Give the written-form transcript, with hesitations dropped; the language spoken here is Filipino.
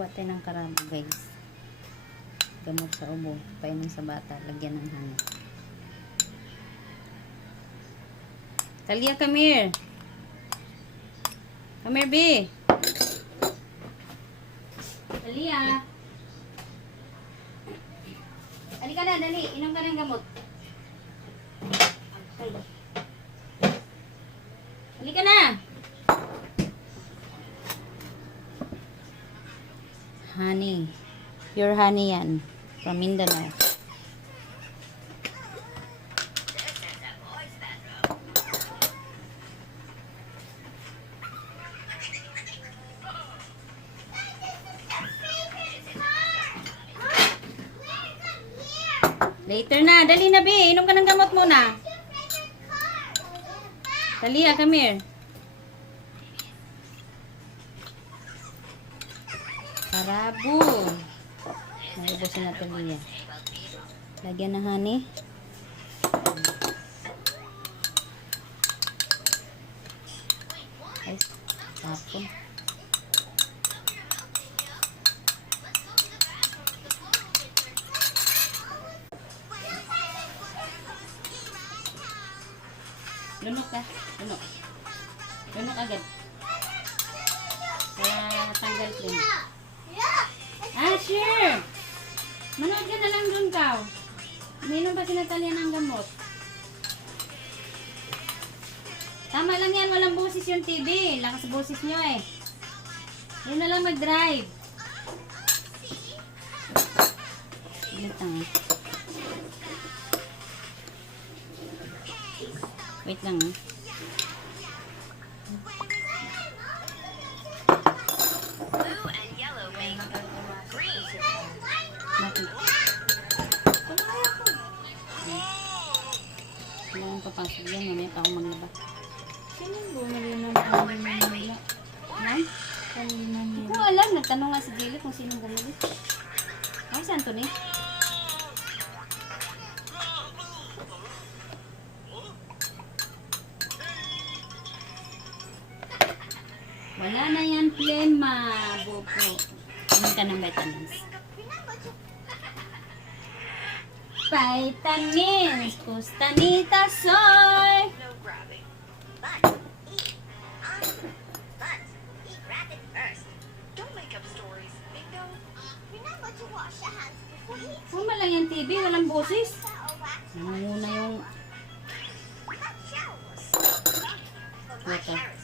Gawa tayo ng karabo, guys. Gamot sa ubo. Painom sa bata. Lagyan ng hangin. Talia, come here. Come here, B. Talia. Halika na, dali. Inom ka ng gamot. Okay. Halika na. Honey. Pure honey yan. From Mindanao. Later na. Dali na, B. Inom ka ng gamot muna. Talia, come here. Karabo. Naubusin na Talia. Lagyan ng honey. Ay, tapon. Lunok ka. Lunok. Lunok agad. Kaya tanggal cream. Ah, sure. Manood ka na lang dun, Kao. Minom pa si Natalia ng gamot. Tama lang yan. Walang boses yung TV. Lakas boses nyo eh. Yun na lang mag-drive. Wait lang. Blue and yellow make green. Bakit? Kailangan papasok yan. Mamaya pa ako maglaba. Sino yung bumili ng Manila? Ma'am? Hindi ko alam. Nagtanong nga si Jelly kung sinong bumili. Ay, si Anthony? Wala na yan, plema. Bupo. Inom ka ng vitamins. Vitamins. Kustanita soy. No grabbing. But eat rapid first. Don't make up stories. Bingo. Remember to wash your hands before you eat. Suma lang yan, TV. Walang boses. Namumuna yung... Hot showers. Water.